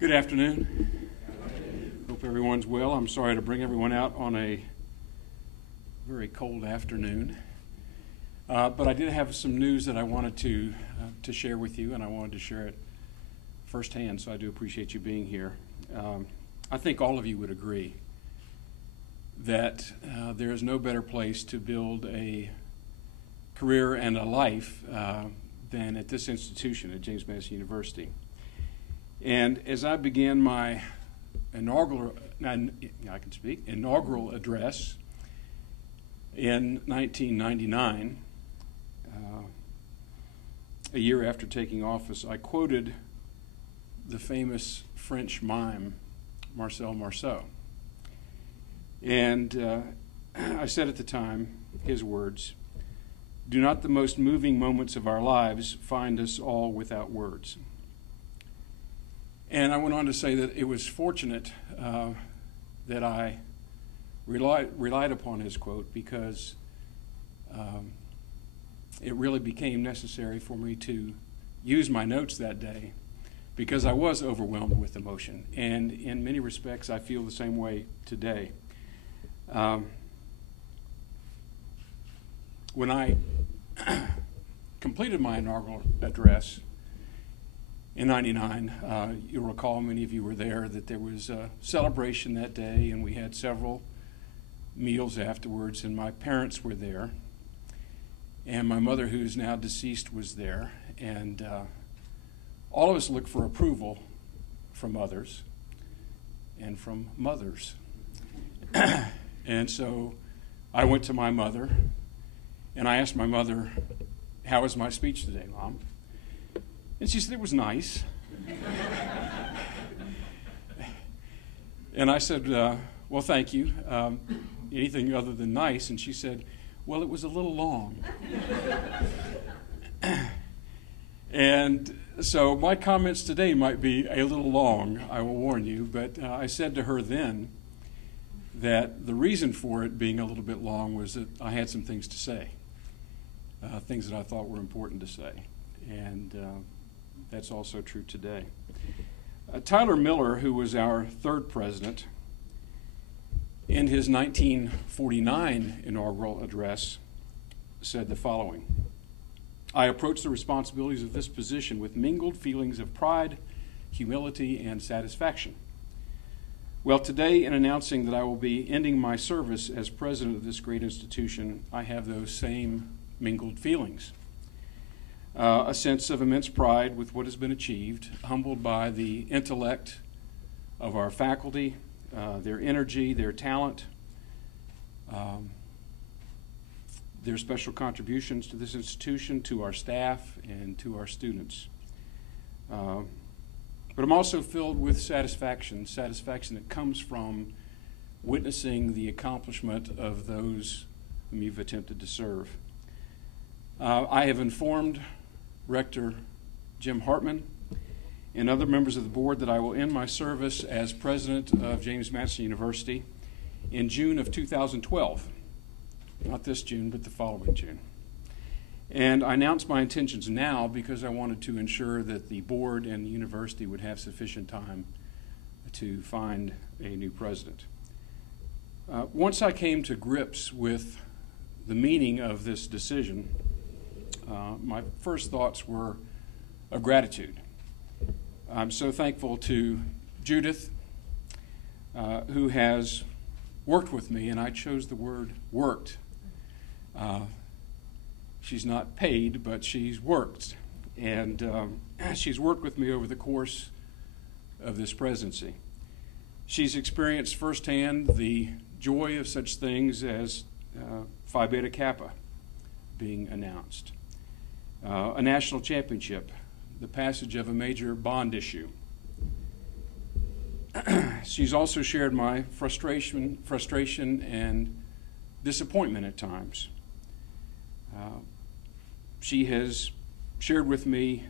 Good afternoon. Hope everyone's well. I'm sorry to bring everyone out on a very cold afternoon. But I did have some news that I wanted to share with you, and I wanted to share it firsthand, so I do appreciate you being here. I think all of you would agree that there is no better place to build a career and a life than at this institution, at James Madison University. And as I began my inaugural address in 1999, a year after taking office, I quoted the famous French mime, Marcel Marceau. And I said at the time, his words, "Do not the most moving moments of our lives find us all without words?" And I went on to say that it was fortunate that I relied upon his quote, because it really became necessary for me to use my notes that day, because I was overwhelmed with emotion. And in many respects, I feel the same way today. When I completed my inaugural address in '99, you'll recall, many of you were there, that there was a celebration that day, and we had several meals afterwards, and my parents were there, and my mother, who is now deceased, was there, and all of us looked for approval from others and from mothers. And so I went to my mother, and I asked my mother, "How was my speech today, Mom?" And she said it was nice. And I said, "Well, thank you. Anything other than nice?" And she said, "Well, it was a little long." And so my comments today might be a little long, I will warn you, but I said to her then that the reason for it being a little bit long was that I had some things to say, things that I thought were important to say. And that's also true today. Tyler Miller, who was our third president, in his 1949 inaugural address, said the following: "I approach the responsibilities of this position with mingled feelings of pride, humility, and satisfaction. Well, today, in announcing that I will be ending my service as president of this great institution, I have those same mingled feelings. A sense of immense pride with what has been achieved, humbled by the intellect of our faculty, their energy, their talent, their special contributions to this institution, to our staff, and to our students. But I'm also filled with satisfaction that comes from witnessing the accomplishment of those whom you've attempted to serve. I have informed Rector Jim Hartman and other members of the board that I will end my service as president of James Madison University in June of 2012. Not this June, but the following June. And I announce my intentions now because I wanted to ensure that the board and the university would have sufficient time to find a new president. Once I came to grips with the meaning of this decision, my first thoughts were of gratitude. I'm so thankful to Judith, who has worked with me, and I chose the word worked. She's not paid, but she's worked, and she's worked with me over the course of this presidency. She's experienced firsthand the joy of such things as Phi Beta Kappa being announced, a national championship, the passage of a major bond issue. She's also shared my frustration and disappointment at times. She has shared with me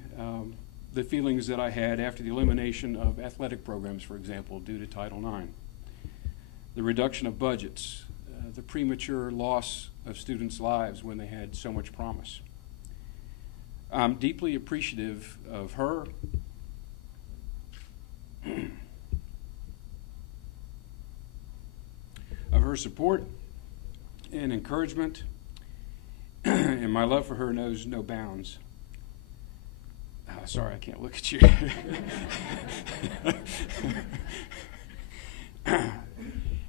the feelings that I had after the elimination of athletic programs, for example, due to Title IX, the reduction of budgets, the premature loss of students' lives when they had so much promise. I'm deeply appreciative of her her support and encouragement, and my love for her knows no bounds. Sorry, I can't look at you.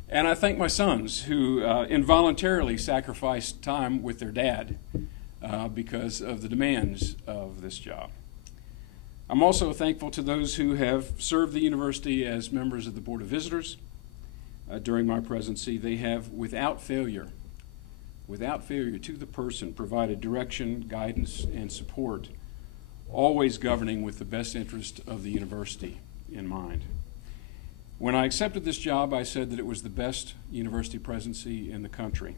And I thank my sons who involuntarily sacrificed time with their dad because of the demands of this job. I'm also thankful to those who have served the university as members of the Board of Visitors during my presidency. They have, without failure to the person, provided direction, guidance, and support, always governing with the best interest of the university in mind. When I accepted this job, I said that it was the best university presidency in the country.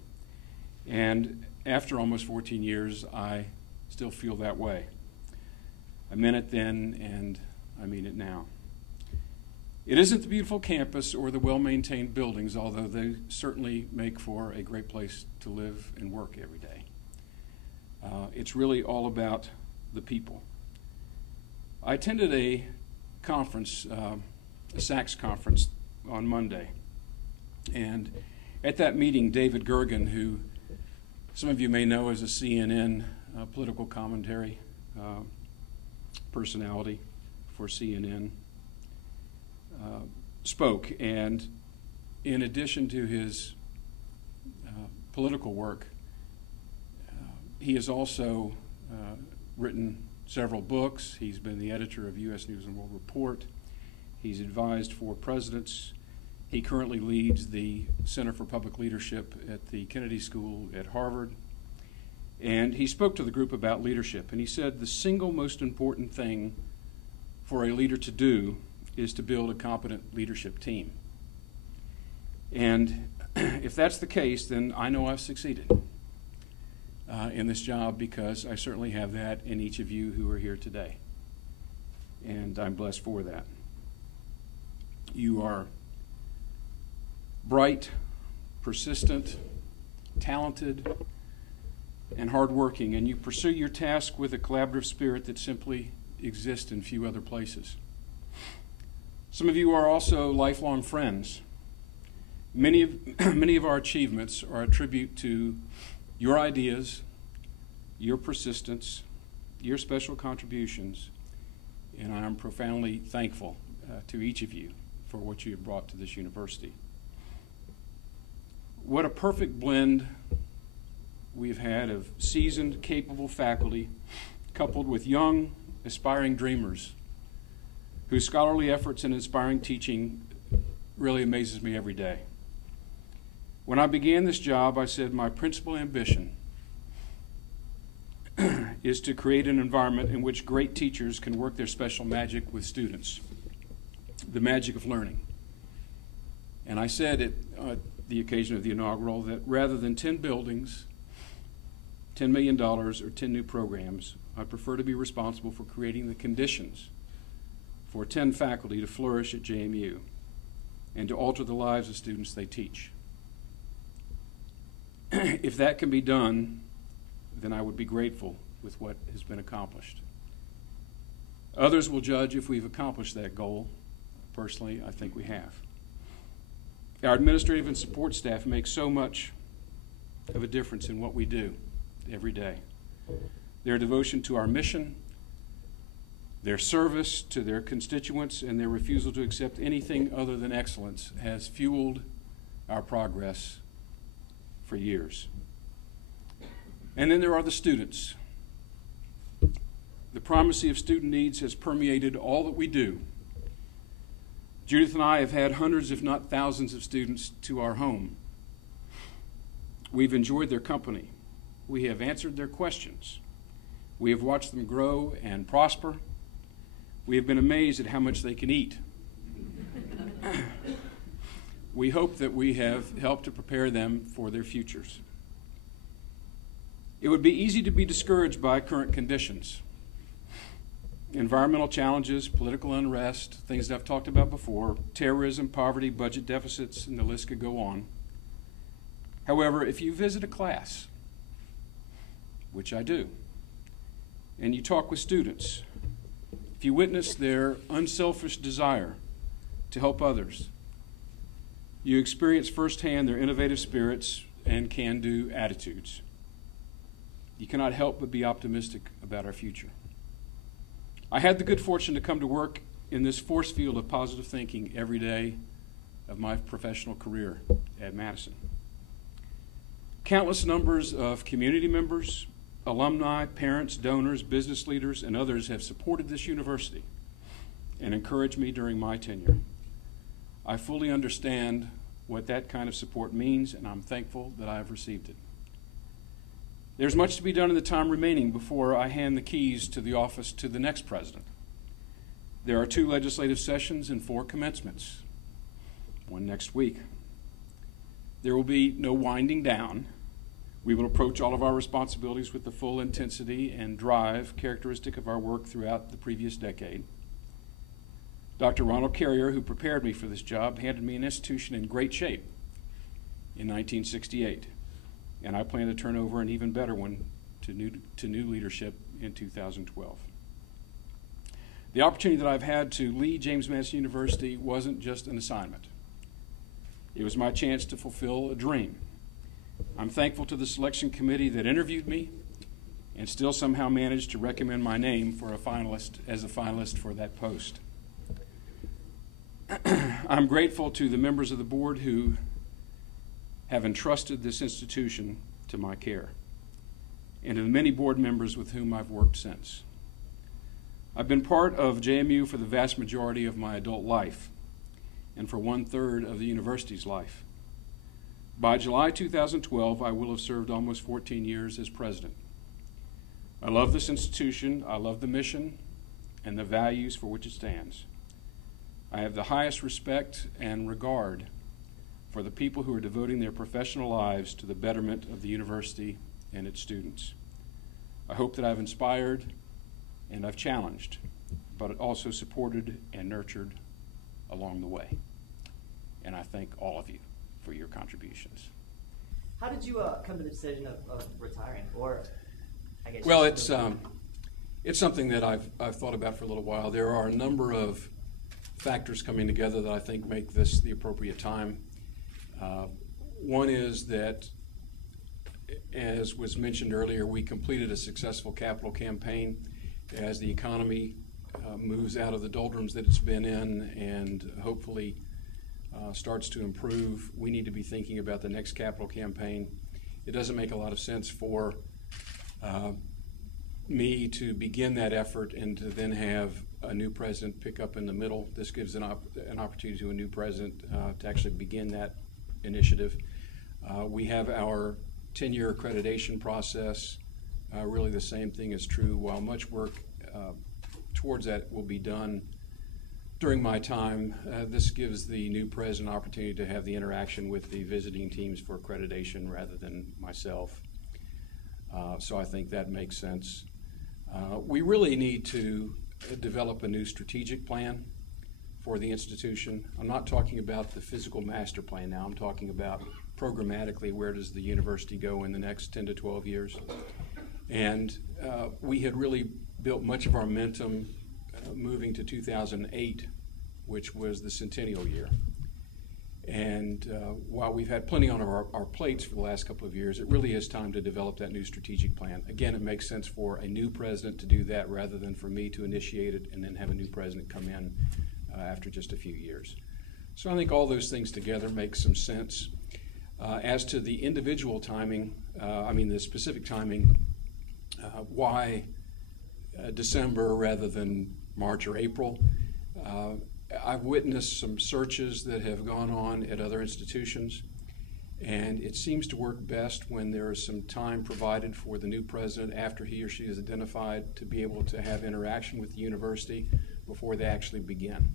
And after almost 14 years, I still feel that way. I meant it then, and I mean it now. It isn't the beautiful campus or the well-maintained buildings, although they certainly make for a great place to live and work every day. It's really all about the people. I attended a conference, a SACS conference on Monday, and at that meeting, David Gergen, who some of you may know as a CNN political commentary personality for CNN, spoke, and in addition to his political work, he has also written several books. He's been the editor of U.S. News and World Report. He's advised 4 presidents. He currently leads the Center for Public Leadership at the Kennedy School at Harvard. And he spoke to the group about leadership, and he said the single most important thing for a leader to do is to build a competent leadership team. And if that's the case, then I know I've succeeded in this job, because I certainly have that in each of you who are here today. And I'm blessed for that. You are bright, persistent, talented, and hardworking, and you pursue your task with a collaborative spirit that simply exists in few other places. Some of you are also lifelong friends. Many of our achievements are a tribute to your ideas, your persistence, your special contributions, and I am profoundly thankful to each of you for what you have brought to this university. What a perfect blend we've had of seasoned, capable faculty coupled with young, aspiring dreamers whose scholarly efforts and inspiring teaching really amazes me every day. When I began this job, I said my principal ambition is to create an environment in which great teachers can work their special magic with students, the magic of learning. And I said at the occasion of the inaugural that rather than 10 buildings, $10 million, or 10 new programs, I prefer to be responsible for creating the conditions for 10 faculty to flourish at JMU and to alter the lives of students they teach. If that can be done, then I would be grateful with what has been accomplished. Others will judge if we've accomplished that goal. Personally, I think we have. Our administrative and support staff make so much of a difference in what we do every day. Their devotion to our mission, their service to their constituents, and their refusal to accept anything other than excellence has fueled our progress for years. And then there are the students. The primacy of student needs has permeated all that we do. Judith and I have had hundreds, if not thousands, of students to our home. We've enjoyed their company. We have answered their questions. We have watched them grow and prosper. We have been amazed at how much they can eat. We hope that we have helped to prepare them for their futures. It would be easy to be discouraged by current conditions. Environmental challenges, political unrest, things that I've talked about before, terrorism, poverty, budget deficits, and the list could go on. However, if you visit a class, which I do, and you talk with students, if you witness their unselfish desire to help others, you experience firsthand their innovative spirits and can-do attitudes. You cannot help but be optimistic about our future. I had the good fortune to come to work in this force field of positive thinking every day of my professional career at Madison. Countless numbers of community members, alumni, parents, donors, business leaders, and others have supported this university and encouraged me during my tenure. I fully understand what that kind of support means, and I'm thankful that I have received it. There's much to be done in the time remaining before I hand the keys to the office to the next president. There are 2 legislative sessions and 4 commencements, one next week. There will be no winding down. We will approach all of our responsibilities with the full intensity and drive characteristic of our work throughout the previous decade. Dr. Ronald Carrier, who prepared me for this job, handed me an institution in great shape in 1968, and I plan to turn over an even better one to new leadership in 2012. The opportunity that I've had to lead James Madison University wasn't just an assignment. It was my chance to fulfill a dream. I'm thankful to the selection committee that interviewed me and still somehow managed to recommend my name for as a finalist for that post. I'm grateful to the members of the board who have entrusted this institution to my care, and to the many board members with whom I've worked since. I've been part of JMU for the vast majority of my adult life, and for 1/3 of the university's life. By July 2012, I will have served almost 14 years as president. I love this institution, I love the mission, and the values for which it stands. I have the highest respect and regard for the people who are devoting their professional lives to the betterment of the university and its students. I hope that I've inspired and I've challenged, but also supported and nurtured along the way. And I thank all of you for your contributions. How did you come to the decision of retiring? Or, I guess, well, it's something that I've thought about for a little while. There are a number of factors coming together that I think make this the appropriate time. One is that, as was mentioned earlier, we completed a successful capital campaign. As the economy moves out of the doldrums that it's been in and hopefully starts to improve, we need to be thinking about the next capital campaign. It doesn't make a lot of sense for me to begin that effort and to then have a new president pick up in the middle. This gives an opportunity to a new president to actually begin that initiative. We have our 10-year accreditation process. Really the same thing is true. While much work towards that will be done during my time, this gives the new president an opportunity to have the interaction with the visiting teams for accreditation rather than myself. So I think that makes sense. We really need to develop a new strategic plan for the institution. I'm not talking about the physical master plan now. I'm talking about programmatically, where does the university go in the next 10 to 12 years? And we had really built much of our momentum moving to 2008, which was the centennial year. And while we've had plenty on our plates for the last couple of years, it really is time to develop that new strategic plan. Again, it makes sense for a new president to do that rather than for me to initiate it and then have a new president come in after just a few years. So I think all those things together make some sense. As to the individual timing, the specific timing, why December rather than March or April? I've witnessed some searches that have gone on at other institutions, and it seems to work best when there is some time provided for the new president after he or she is identified to be able to have interaction with the university before they actually begin.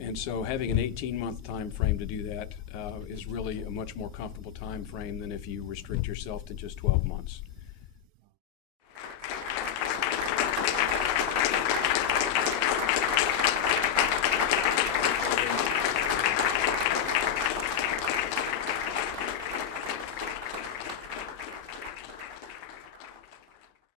And so having an 18-month time frame to do that is really a much more comfortable time frame than if you restrict yourself to just 12 months.